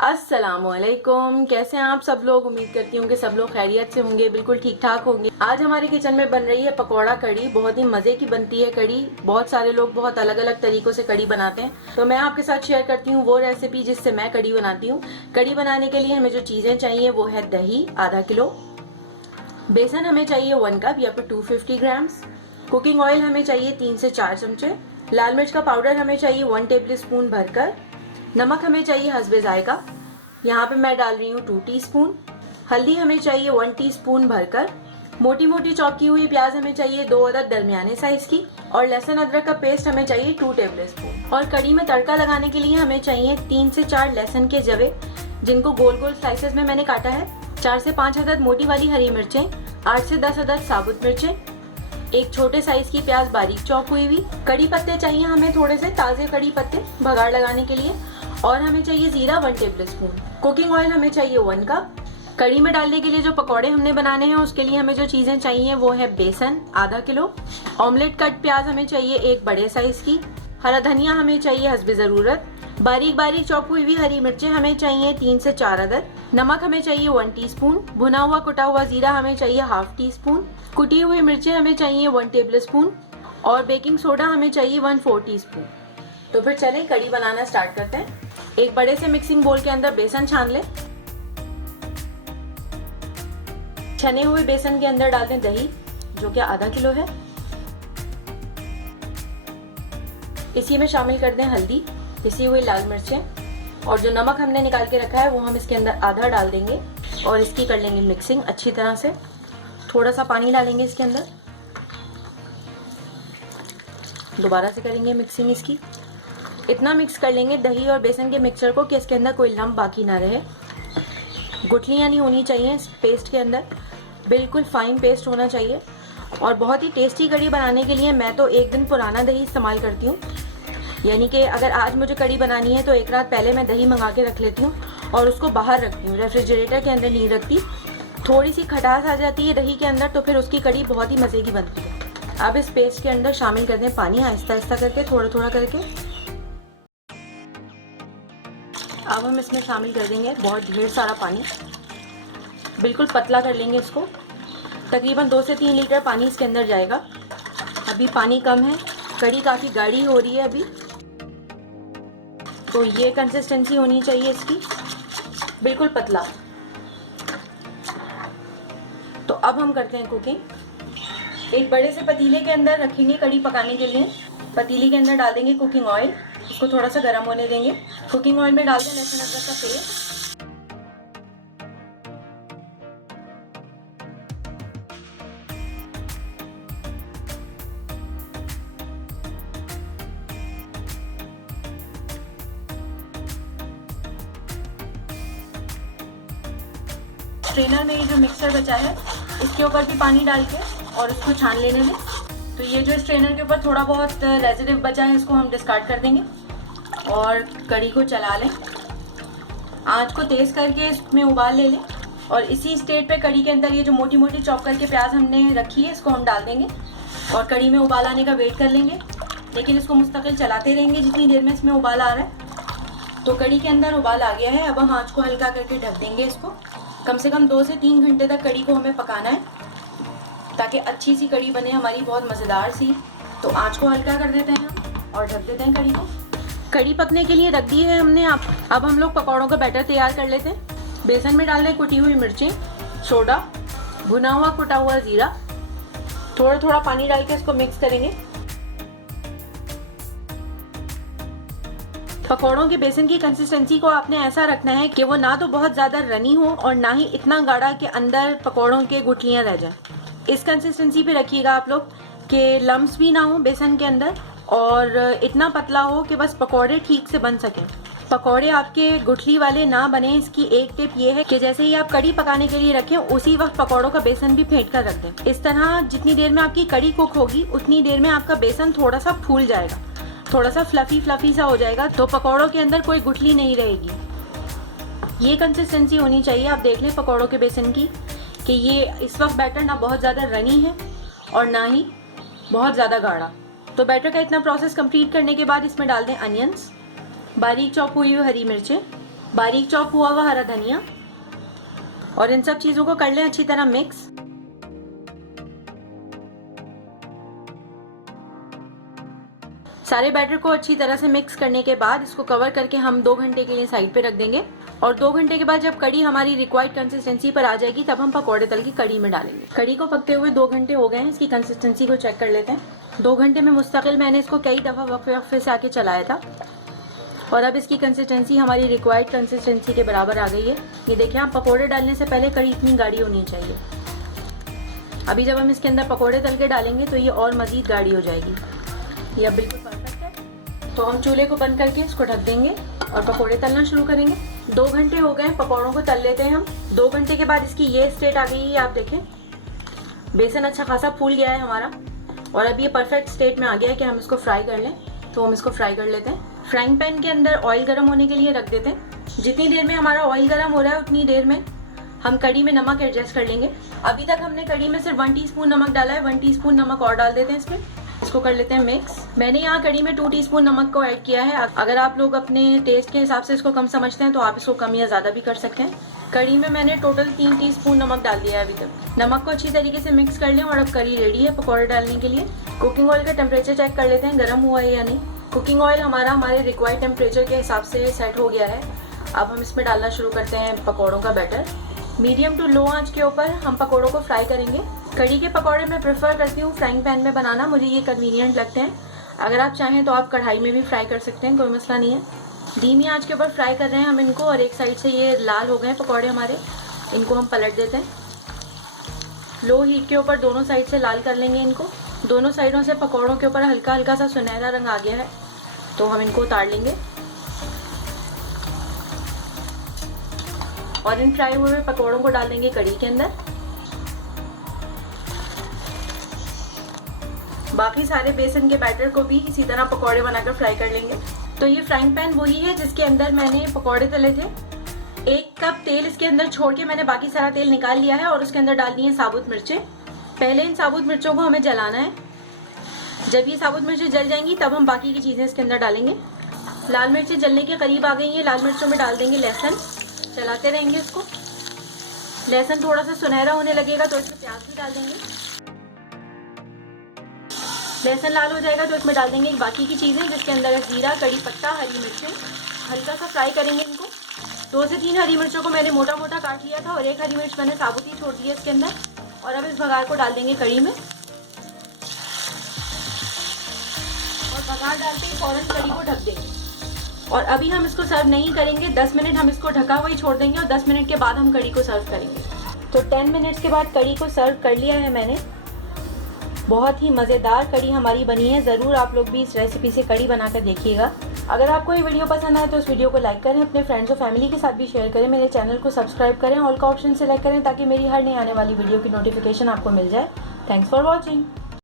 अस्सलामुअलैकुम। कैसे हैं आप सब लोग। उम्मीद करती हूँ कि सब लोग खैरियत से होंगे, बिल्कुल ठीक ठाक होंगे। आज हमारे किचन में बन रही है पकौड़ा कड़ी। बहुत ही मजे की बनती है कड़ी। बहुत सारे लोग बहुत अलग अलग तरीकों से कड़ी बनाते हैं, तो मैं आपके साथ शेयर करती हूँ वो रेसिपी जिससे मैं कड़ी बनाती हूँ। कड़ी बनाने के लिए हमें जो चीजें चाहिए वो है दही आधा किलो, बेसन हमें चाहिए 1 कप या फिर 250 ग्राम्स, कुकिंग ऑयल हमें चाहिए 3 से 4 चमचे, लाल मिर्च का पाउडर हमें चाहिए 1 टेबल स्पून भरकर, नमक हमें चाहिए हस्बे जायका, यहाँ पे मैं डाल रही हूँ 2 टीस्पून, हल्दी हमें चाहिए 1 टीस्पून भरकर, मोटी मोटी चॉप की हुई प्याज हमें चाहिए 2 अदद दरमियाने साइज की, और लहसुन अदरक का पेस्ट हमें चाहिए 2 टेबल स्पून। और कड़ी में तड़का लगाने के लिए हमें चाहिए 3 से 4 लहसुन के जवे, जिनको गोल गोल स्लाइसेस में मैंने काटा है, 4 से 5 अदद मोटी वाली हरी मिर्चें, 8 से 10 अदद साबुत मिर्चें, एक छोटे साइज की प्याज बारीक चॉप हुई हुई, कड़ी पत्ते चाहिए हमें थोड़े से ताजे कड़ी पत्ते भगाड़ लगाने के लिए, और हमें चाहिए जीरा 1 टेबल स्पून, कुकिंग ऑयल हमें चाहिए 1 कप। कड़ी में डालने के लिए जो पकौड़े हमने बनाने हैं उसके लिए हमें जो चीजें चाहिए वो है बेसन आधा किलो, ऑमलेट कट प्याज हमें चाहिए 1 बड़े साइज की, हरा धनिया हमें चाहिए हस्बे जरूरत, बारीक बारीक चॉप हुई हुई हरी मिर्चें हमें चाहिए 3 से 4 अदद, नमक हमें चाहिए 1 टीस्पून, भुना हुआ कुटा हुआ जीरा हमें चाहिए हाफ टी स्पून, कुटी हुई मिर्चें हमें चाहिए 1 टेबल स्पून, और बेकिंग सोडा हमें चाहिए 1/4 टीस्पून। तो फिर चलें कड़ी बनाना स्टार्ट करते हैं। एक बड़े से मिक्सिंग बोल के अंदर बेसन छान लें। छने हुए बेसन के अंदर डाल दें दही, जो कि आधा किलो है। इसी में शामिल कर दें हल्दी, पिसी हुई लाल मिर्चें, और जो नमक हमने निकाल के रखा है वो हम इसके अंदर आधा डाल देंगे, और इसकी कर लेंगे मिक्सिंग अच्छी तरह से। थोड़ा सा पानी डालेंगे इसके अंदर, दोबारा से करेंगे मिक्सिंग इसकी। इतना मिक्स कर लेंगे दही और बेसन के मिक्सचर को कि इसके अंदर कोई लम्ब बाकी ना रहे, गुठलियाँ नहीं होनी चाहिए इस पेस्ट के अंदर, बिल्कुल फाइन पेस्ट होना चाहिए। और बहुत ही टेस्टी कड़ी बनाने के लिए मैं तो 1 दिन पुराना दही इस्तेमाल करती हूँ, यानी कि अगर आज मुझे कड़ी बनानी है तो 1 रात पहले मैं दही मंगा के रख लेती हूँ और उसको बाहर रखती हूँ, रेफ्रिजरेटर के अंदर नहीं रखती। थोड़ी सी खटास आ जाती है दही के अंदर, तो फिर उसकी कड़ी बहुत ही मज़े की बनती है। अब इस पेस्ट के अंदर शामिल कर दें पानी, आहिस्ता आहिस्ता करके, थोड़ा थोड़ा करके। अब हम इसमें शामिल कर देंगे बहुत ढेर सारा पानी, बिल्कुल पतला कर लेंगे इसको। तकरीबन 2 से 3 लीटर पानी इसके अंदर जाएगा। अभी पानी कम है, कड़ी काफ़ी गाढ़ी हो रही है अभी, तो ये कंसिस्टेंसी होनी चाहिए इसकी, बिल्कुल पतला। तो अब हम करते हैं कुकिंग। एक बड़े से पतीले के अंदर रखेंगे कड़ी पकाने के लिए। पतीले के अंदर डाल देंगे कुकिंग ऑयल, इसको थोड़ा सा गर्म होने देंगे। कुकिंग ऑयल में डाल दें लहसुन अदरक का पेस्ट, स्ट्रेनर में ये जो मिक्सचर बचा है इसके ऊपर भी पानी डाल के और इसको छान लेने में। तो ये जो स्ट्रेनर के ऊपर थोड़ा बहुत रेजिडिव बचा है इसको हम डिस्कार्ड कर देंगे और कड़ी को चला लें। आंच को तेज़ करके इसमें उबाल ले लें, और इसी स्टेट पे कड़ी के अंदर ये जो मोटी मोटी चॉप करके प्याज हमने रखी है इसको हम डाल देंगे और कड़ी में उबाल आने का वेट कर लेंगे, लेकिन इसको मुस्तकिल चलाते रहेंगे जितनी देर में इसमें उबाल आ रहा है। तो कड़ी के अंदर उबाल आ गया है। अब हम आंच को हल्का करके ढक देंगे इसको। कम से कम 2 से 3 घंटे तक कड़ी को हमें पकाना है ताकि अच्छी सी कड़ी बने हमारी, बहुत मज़ेदार सी। तो आंच को हल्का कर देते हैं हम और ढक देते हैं कड़ी को। कड़ी पकने के लिए रख दी है हमने। अब हम लोग पकौड़ों का बैटर तैयार कर लेते हैं। बेसन में डाल दें कुटी हुई मिर्चें, सोडा, भुना हुआ कुटा हुआ जीरा, थोड़ा थोड़ा पानी डाल के इसको मिक्स करेंगे। पकौड़ों के बेसन की कंसिस्टेंसी को आपने ऐसा रखना है कि वो ना तो बहुत ज़्यादा रनी हो और ना ही इतना गाढ़ा कि अंदर पकौड़ों के गुठलियाँ रह जाएं। इस कंसिस्टेंसी पे रखिएगा आप लोग कि लम्स भी ना हो बेसन के अंदर, और इतना पतला हो कि बस पकौड़े ठीक से बन सकें। पकौड़े आपके गुठली वाले ना बने, इसकी एक टिप ये है कि जैसे ही आप कड़ी पकाने के लिए रखें उसी वक्त पकौड़ों का बेसन भी फेंट कर रख दें। इस तरह जितनी देर में आपकी कड़ी कुक होगी उतनी देर में आपका बेसन थोड़ा सा फूल जाएगा, थोड़ा सा फ्लफी सा हो जाएगा, तो पकौड़ों के अंदर कोई गुठली नहीं रहेगी। ये कंसिस्टेंसी होनी चाहिए। आप देख लें पकौड़ों के बेसन की कि ये इस वक्त बैटर ना बहुत ज़्यादा रनी है और ना ही बहुत ज़्यादा गाढ़ा। तो बैटर का इतना प्रोसेस कंप्लीट करने के बाद इसमें डाल दें अनियंस, बारीक चॉप हुई हुई हरी मिर्चें, बारीक चॉप हुआ हुआ हरा धनिया, और इन सब चीजों को कर लें अच्छी तरह मिक्स। सारे बैटर को अच्छी तरह से मिक्स करने के बाद इसको कवर करके हम 2 घंटे के लिए साइड पे रख देंगे। और 2 घंटे के बाद जब कड़ी हमारी रिक्वायर्ड कंसिस्टेंसी पर आ जाएगी तब हम पकौड़े तल के कड़ी में डालेंगे। कड़ी को पकते हुए 2 घंटे हो गए हैं, इसकी कंसिस्टेंसी को चेक कर लेते हैं। 2 घंटे में मुस्तकिल मैंने इसको कई दफा वक्फे से आके चलाया था और अब इसकी कंसिस्टेंसी हमारी रिक्वायर्ड कंसिस्टेंसी के बराबर आ गई है। ये देखिए, आप पकौड़े डालने से पहले कड़ी इतनी गाढ़ी होनी चाहिए। अभी जब हम इसके अंदर पकौड़े तल के डालेंगे तो ये और मजीद गाढ़ी हो जाएगी। ये अब बिल्कुल परफेक्ट है। तो हम चूल्हे को बंद करके इसको ढक देंगे और पकौड़े तलना शुरू करेंगे। 2 घंटे हो गए, पकौड़ों को तल लेते हैं हम। 2 घंटे के बाद इसकी ये स्टेट आ गई है, आप देखें बेसन अच्छा खासा फूल गया है हमारा और अब ये परफेक्ट स्टेट में आ गया है कि हम इसको फ्राई कर लें। तो हम इसको फ्राई कर लेते हैं। फ्राइंग पैन के अंदर ऑयल गर्म होने के लिए रख देते हैं। जितनी देर में हमारा ऑयल गर्म हो रहा है उतनी देर में हम कड़ी में नमक एडजस्ट कर लेंगे। अभी तक हमने कड़ी में सिर्फ 1 टीस्पून नमक डाला है, 1 टीस्पून नमक और डाल देते हैं इसमें। इसको कर लेते हैं मिक्स। मैंने यहाँ कड़ी में 2 टीस्पून नमक को ऐड किया है। अगर आप लोग अपने टेस्ट के हिसाब से इसको कम समझते हैं तो आप इसको कम या ज़्यादा भी कर सकते हैं। कड़ी में मैंने टोटल 3 टीस्पून नमक डाल दिया है अभी तक। नमक को अच्छी तरीके से मिक्स कर लें और अब कड़ी रेडी है पकौड़े डालने के लिए। कुकिंग ऑयल का टेम्परेचर चेक कर लेते हैं, गर्म हुआ है या नहीं। कुकिंग ऑयल हमारा हमारे रिक्वायर्ड टेम्परेचर के हिसाब से सेट हो गया है। अब हम इसमें डालना शुरू करते हैं पकौड़ों का बैटर। मीडियम टू लो आंच के ऊपर हम पकौड़ों को फ्राई करेंगे। कड़ी के पकौड़े मैं प्रेफर करती हूँ फ्राइंग पैन में बनाना, मुझे ये कन्वीनियंट लगते हैं। अगर आप चाहें तो आप कढ़ाई में भी फ्राई कर सकते हैं, कोई मसला नहीं है। धीमी आंच के ऊपर फ्राई कर रहे हैं हम इनको और एक साइड से ये लाल हो गए पकौड़े हमारे, इनको हम पलट देते हैं। लो हीट के ऊपर दोनों साइड से लाल कर लेंगे इनको। दोनों साइडों से पकौड़ों के ऊपर हल्का हल्का सा सुनहरा रंग आ गया है तो हम इनको उतार लेंगे और इन फ्राई हुए पकौड़ों को डाल देंगे कड़ी के अंदर। बाकी सारे बेसन के बैटर को भी इसी तरह पकौड़े बनाकर फ्राई कर लेंगे। तो ये फ्राइंग पैन वही है जिसके अंदर मैंने पकौड़े तले थे। 1 कप तेल इसके अंदर छोड़ के मैंने बाकी सारा तेल निकाल लिया है और उसके अंदर डाल दी है साबुत मिर्चें। पहले इन साबुत मिर्चों को हमें जलाना है। जब ये साबुत मिर्चें जल जाएंगी तब हम बाकी की चीजें इसके अंदर डालेंगे। लाल मिर्चें जलने के करीब आ गई हैं। लाल मिर्चों में डाल देंगे लहसुन, चलाते रहेंगे इसको। लहसुन थोड़ा सा सुनहरा होने लगेगा तो इसमें प्याज भी डाल देंगे। लहसुन लाल हो जाएगा तो इसमें डाल देंगे बाकी की चीजें जिसके अंदर है जीरा, कड़ी पत्ता, हरी मिर्चें। हल्का सा फ्राई करेंगे इनको। 2 से 3 हरी मिर्चों को मैंने मोटा मोटा काट लिया था और 1 हरी मिर्च मैंने साबुत ही छोड़ दी है इसके अंदर। और अब इस बघार को डाल देंगे कड़ी में और बघार डालते ही फौरन कड़ी को ढक देंगे। और अभी हम इसको सर्व नहीं करेंगे, 10 मिनट हम इसको ढका हुआ ही छोड़ देंगे और 10 मिनट के बाद हम कड़ी को सर्व करेंगे। तो 10 मिनट्स के बाद कड़ी को सर्व कर लिया है मैंने। बहुत ही मज़ेदार कड़ी हमारी बनी है। ज़रूर आप लोग भी इस रेसिपी से कड़ी बनाकर देखिएगा। अगर आपको ये वीडियो पसंद आए तो इस वीडियो को लाइक करें, अपने फ्रेंड्स और फैमिली के साथ भी शेयर करें। मेरे चैनल को सब्सक्राइब करें, ऑल का ऑप्शन सेलेक्ट करें ताकि मेरी हर नई आने वाली वीडियो की नोटिफिकेशन आपको मिल जाए। Thanks for watching.